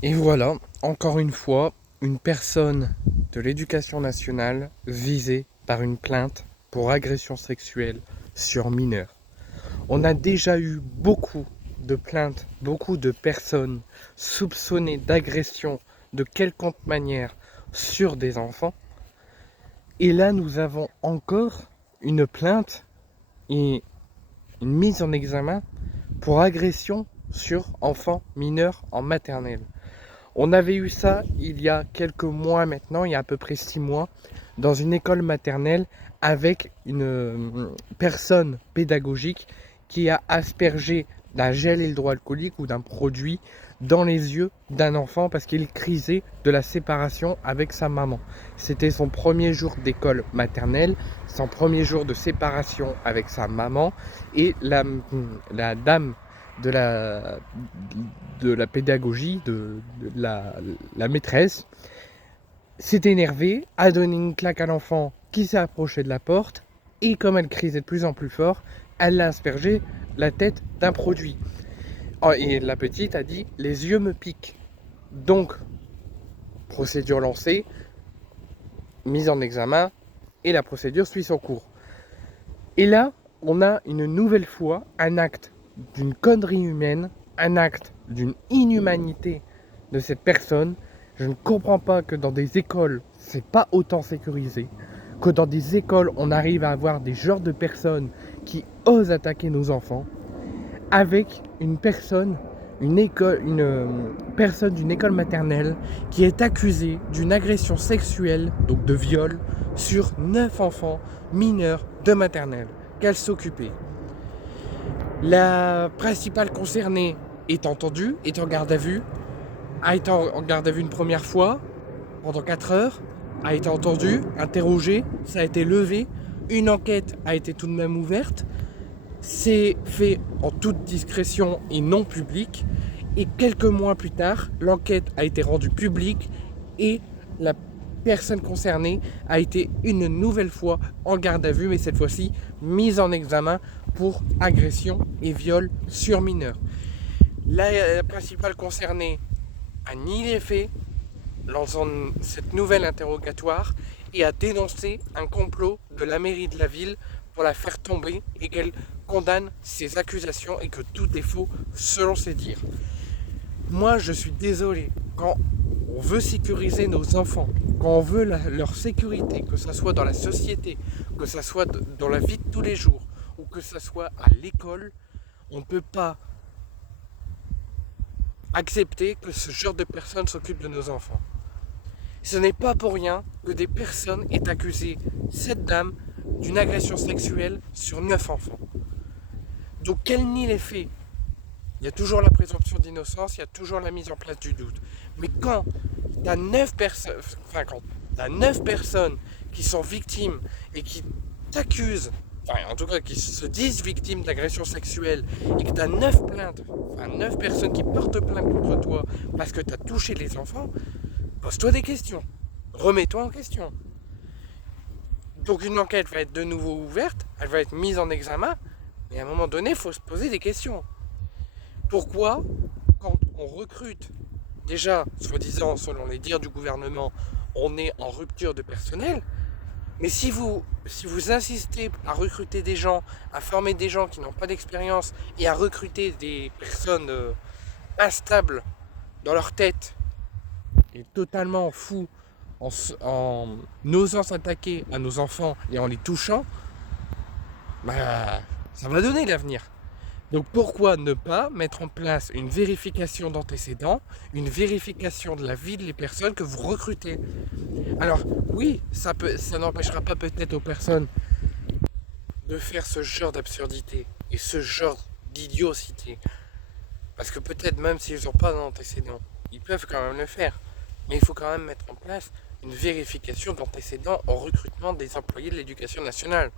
Et voilà, encore une fois, une personne de l'éducation nationale visée par une plainte pour agression sexuelle sur mineur. On a déjà eu beaucoup de plaintes, beaucoup de personnes soupçonnées d'agression de quelconque manière sur des enfants. Et là, nous avons encore une plainte et une mise en examen pour agression sur enfants mineurs en maternelle. On avait eu ça il y a quelques mois maintenant, il y a à peu près 6 mois, dans une école maternelle avec une personne pédagogique qui a aspergé d'un gel hydroalcoolique ou d'un produit dans les yeux d'un enfant parce qu'il crisait de la séparation avec sa maman. C'était son premier jour d'école maternelle, son premier jour de séparation avec sa maman et la dame de la, de la pédagogie, la maîtresse, s'est énervée, a donné une claque à l'enfant qui s'est approché de la porte et comme elle crisait de plus en plus fort, elle l'a aspergé la tête d'un produit. Oh, et la petite a dit les yeux me piquent. Donc, procédure lancée, mise en examen et la procédure suit son cours. Et là, on a une nouvelle fois un acte d'une connerie humaine, un acte d'une inhumanité de cette personne. Je ne comprends pas que dans des écoles, c'est pas autant sécurisé, que dans des écoles, on arrive à avoir des genres de personnes qui osent attaquer nos enfants, avec une personne d'une école maternelle qui est accusée d'une agression sexuelle, donc de viol, sur 9 enfants mineurs de maternelle qu'elle s'occupait. La principale concernée est entendue, est en garde à vue, a été en garde à vue une première fois, pendant 4 heures, a été entendue, interrogée, ça a été levé, une enquête a été tout de même ouverte, c'est fait en toute discrétion et non public, et quelques mois plus tard, l'enquête a été rendue publique et la personne concernée a été une nouvelle fois en garde à vue, mais cette fois-ci mise en examen pour agression et viol sur mineur. La principale concernée a nié les faits dans cette nouvelle interrogatoire et a dénoncé un complot de la mairie de la ville pour la faire tomber et qu'elle condamne ses accusations et que tout est faux selon ses dires. Moi, je suis désolé, quand on veut sécuriser nos enfants, quand on veut leur sécurité, que ce soit dans la société, que ce soit dans la vie de tous les jours, ou que ce soit à l'école, on ne peut pas accepter que ce genre de personnes s'occupent de nos enfants. Ce n'est pas pour rien que des personnes aient accusé cette dame d'une agression sexuelle sur 9 enfants. Donc qu'elle nie les faits, il y a toujours la présomption d'innocence, il y a toujours la mise en place du doute. Mais quand tu as 9 personnes, quand tu 9 personnes qui sont victimes et qui t'accusent, enfin en tout cas qui se disent victimes d'agression sexuelle, et que tu as 9 plaintes, enfin 9 personnes qui portent plainte contre toi parce que tu as touché les enfants, pose-toi des questions. Remets-toi en question. Donc une enquête va être de nouveau ouverte, elle va être mise en examen, mais à un moment donné, il faut se poser des questions. Pourquoi, quand on recrute, déjà, soi-disant, selon les dires du gouvernement, on est en rupture de personnel, mais si vous insistez à recruter des gens, à former des gens qui n'ont pas d'expérience et à recruter des personnes instables dans leur tête et totalement fous en osant s'attaquer à nos enfants et en les touchant, bah, ça va donner l'avenir. Donc pourquoi ne pas mettre en place une vérification d'antécédents, une vérification de la vie des personnes que vous recrutez. Alors oui, ça n'empêchera pas peut-être aux personnes de faire ce genre d'absurdité et ce genre d'idiotie. Parce que peut-être même s'ils n'ont pas d'antécédents, ils peuvent quand même le faire. Mais il faut quand même mettre en place une vérification d'antécédents au recrutement des employés de l'éducation nationale.